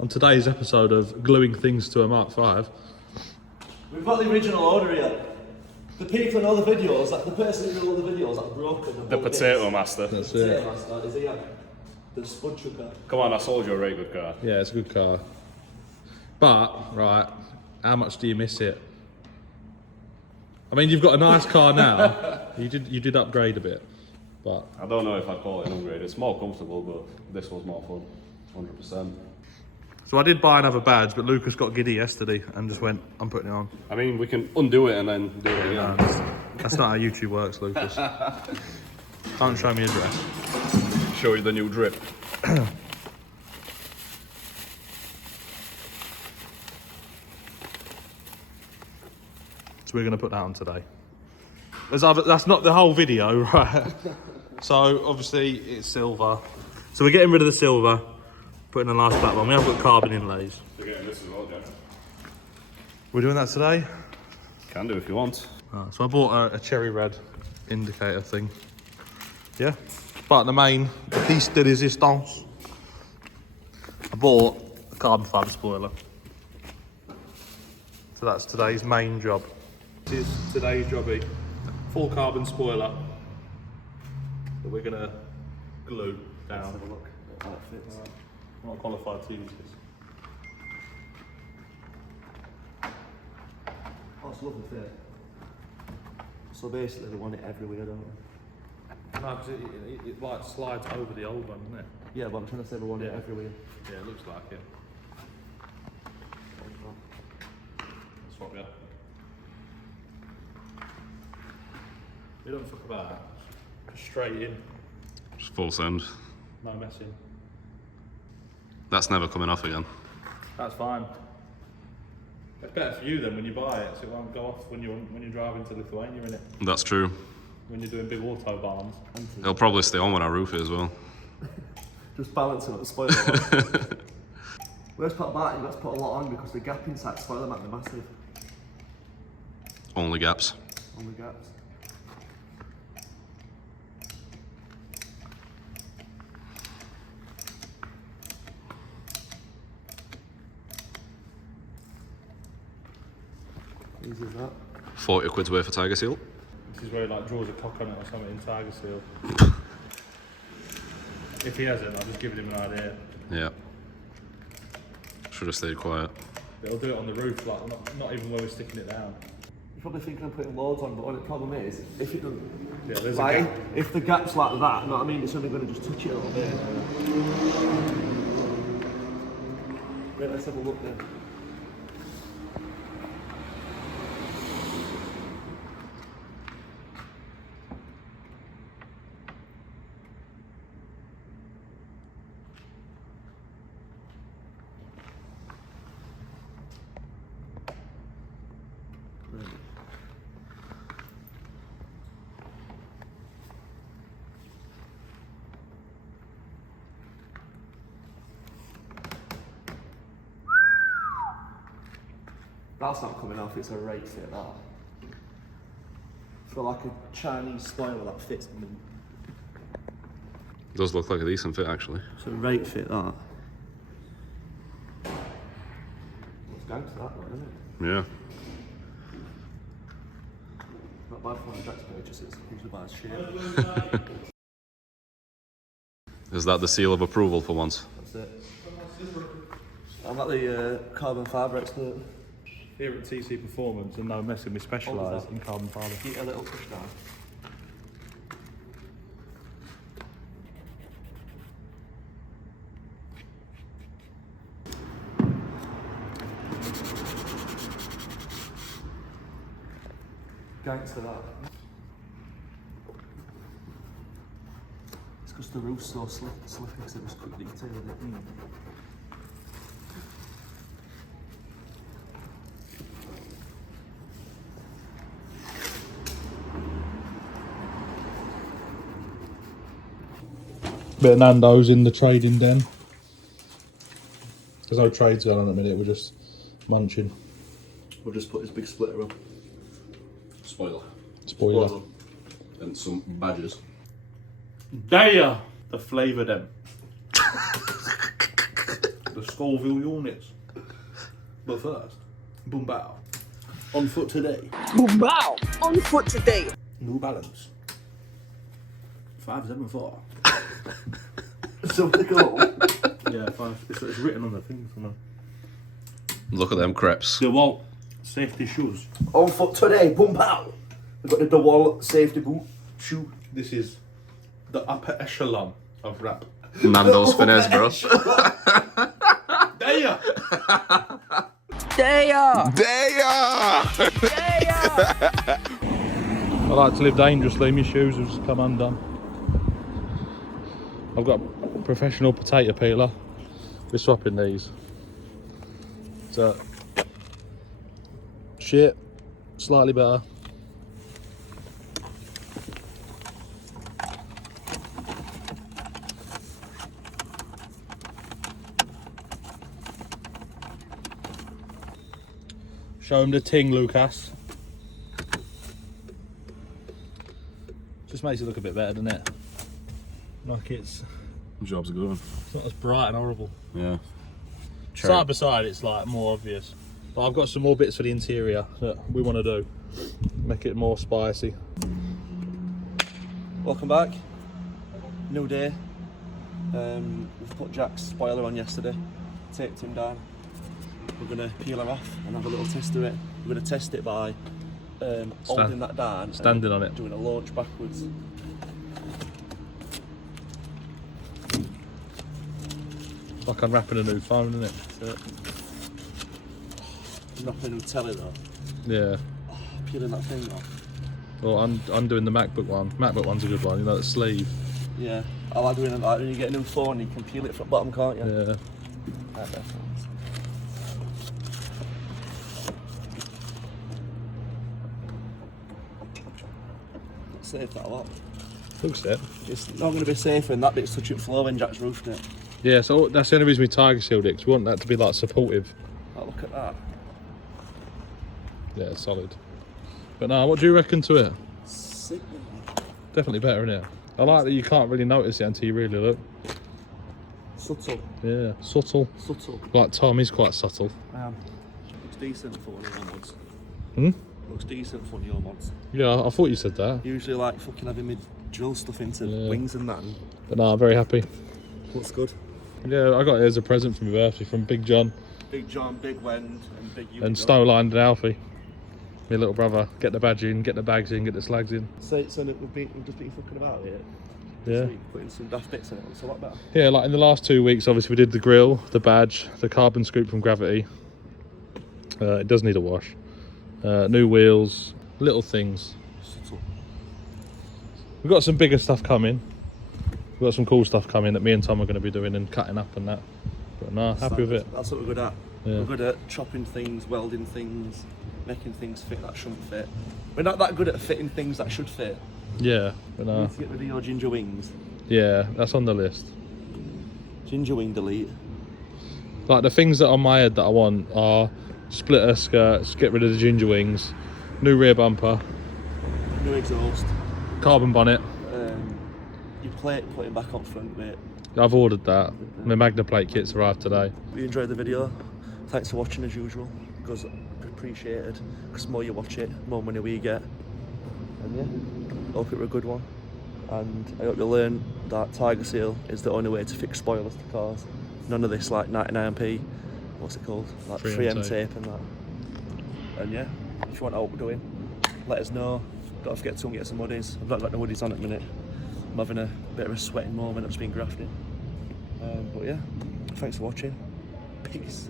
on today's episode of Gluing Things to a Mark V. We've got the original order here. The people in all the videos, like the person in all the videos that broken The potato master. That's the it. potato master, is he? The spud trucker. Come on, I sold you a very good car. Yeah, it's a good car. But, right, how much do you miss it? I mean, you've got a nice car now. You did upgrade a bit, but I don't know if I'd call it an upgrade. It's more comfortable, but this was more fun. 100%. so I did buy another badge, but Lucas got giddy yesterday and just went, I'm putting it on. I mean, we can undo it and then do it again. No, that's not how YouTube works, Lucas. Can't show me address. Show you the new drip. So we're going to put that on today. That's not the whole video, right? So obviously it's silver. So we're getting rid of the silver, putting a nice black one. We have got carbon inlays. You're getting this as well, Jack. We're doing that today. Can do if you want. Right, so I bought a cherry red indicator thing. Yeah. But the main piece de resistance, I bought a carbon fibre spoiler. So that's today's main job. This is today's jobby. Full carbon spoiler that we're gonna glue down. Let's have a look at how it fits. I'm not qualified to use this. Oh, it's a lovely fit. So basically they want it everywhere, don't they? No, because it like slides over the old one, doesn't it? Yeah, but I'm trying to say they want it everywhere. Yeah, it looks like it. That's what we are. We don't fuck about that. Just straight in, Just full send. no messing. That's never coming off again. That's fine. It's better for you then when you buy it, so it won't go off when you're driving to Lithuania in it. That's true. When you're doing big autobahns. It'll probably stay on when I roof it as well. Just balancing up the spoiler. Worst part about it, you've got to put a lot on because the gap inside the spoiler might be massive Only gaps. on the gaps. Easy as that. 40 quid's worth of Tiger Seal. This is where he like draws a cock on it or something in Tiger Seal. If he hasn't, I'll just give him an idea. Yeah. Should have stayed quiet. It'll do it on the roof, like not even where we're sticking it down. You're probably thinking of putting loads on, but the problem is, if it doesn't, Yeah, there's a like, gap. if the gap's like that, you know what I mean, it's only going to just touch it a little bit. Wait, let's have a look then. That's not coming off, it's a right fit, that. For like a Chinese spoiler that fits in them. Does look like a decent fit actually. It's a right fit, that. It's gangster, that one, isn't it? Yeah. Not bad for one of Jack's purchases, he's about shape. Is that the seal of approval for once? That's it. I'm not the carbon fibre expert. Here at TC Performance and No Messing, we specialise in carbon fibre. Get a little push down. Gangster that. It's because the roof's so slippy because it was quickly detailed it. Bit of Nando's in the trading den. There's no trades going on at the minute, we're just munching. We'll just put this big splitter on. Spoiler. Spoiler. And some badges. There! The flavour them. the Scoville units. But first, boom bow. On foot today. Boom bow! On foot today! New Balance. 574. So they go. Yeah, 5. It's written on the thing somewhere. Look at them crepes. DeWalt safety shoes. On foot today, boom pow. We've got the DeWalt safety boot shoe. This is the upper echelon of rap. Nando's finesse, bro. There! I like to live dangerously. My shoes have just come undone. I've got a professional potato peeler. We're swapping these. So, shit, slightly better. Show him the ting, Lucas. Just makes it look a bit better, doesn't it? Like it's Job's good. not as bright and horrible. Yeah. Side by side, it's like more obvious. But I've got some more bits for the interior that we want to do. Make it more spicy. Welcome back. New day. We've put Jack's spoiler on yesterday. Taped him down. We're going to peel her off and have a little test of it. We're going to test it by holding that down. Standing and on it. Doing a launch backwards. Like unwrapping a new phone, isn't it? So, not a new telly though. Yeah. Peeling that thing off. Well, I'm doing the MacBook one. MacBook one's a good one, you know, the sleeve. Yeah. I like doing it like when you get a new phone, you can peel it from the bottom, can't you? Yeah. Right there. Safe that a lot. Looks it. It's not going to be safe when that bit's touching floor when Jack's roofed it. Yeah, so that's the only reason we tiger sealed it, because we want that to be like supportive. Oh, look at that. Yeah, solid. But now, what do you reckon to it? Sick. Definitely better, isn't it? I like that you can't really notice it until you really look. Subtle. Yeah, subtle. Subtle. Like Tom, he's quite subtle. Looks decent for one of your mods. Hmm? Looks decent for one of your mods. Yeah, I thought you said that. Usually like fucking having me drill stuff into Yeah. wings and that. But no, I'm very happy. Looks good. Yeah, I got it as a present for my birthday from Big John Big John, Big Wend and Big you. and Stowline and Alfie. My little brother. Get the badge in, get the bags in, get the slags in. So we've just been fucking about here. Yeah. Putting some daft bits in it. Looks a lot better. Yeah, like in the last 2 weeks, obviously we did the grill, the badge, the carbon scoop from Gravity. It does need a wash. New wheels, little things. Subtle. We've got some bigger stuff coming. We've got some cool stuff coming that me and Tom are going to be doing and cutting up and that. But no, happy with it. That's what we're good at. Yeah. We're good at chopping things, welding things, making things fit that shouldn't fit. We're not that good at fitting things that should fit. Yeah, but We no. need to get rid of your ginger wings. Yeah, that's on the list. Ginger wing delete. Like the things that are on my head that I want are splitter skirts, get rid of the ginger wings, new rear bumper, New exhaust. carbon bonnet. Your plate putting back on front, mate. I've ordered that. My Magna plate kit's arrived today. We enjoyed the video. Thanks for watching as usual. Because appreciated. Because the more you watch it, more money we get. And yeah, hope it were a good one. And I hope you learn that Tiger Seal is the only way to fix spoilers to cars. None of this like 99p, what's it called? Like 3M tape and that. And yeah, if you want to know what we're doing, let us know. Don't forget to go and get some hoodies. I've not got no hoodies on at the minute. I'm having a bit of a sweating moment. I've just been grafting. But yeah, thanks for watching. Peace.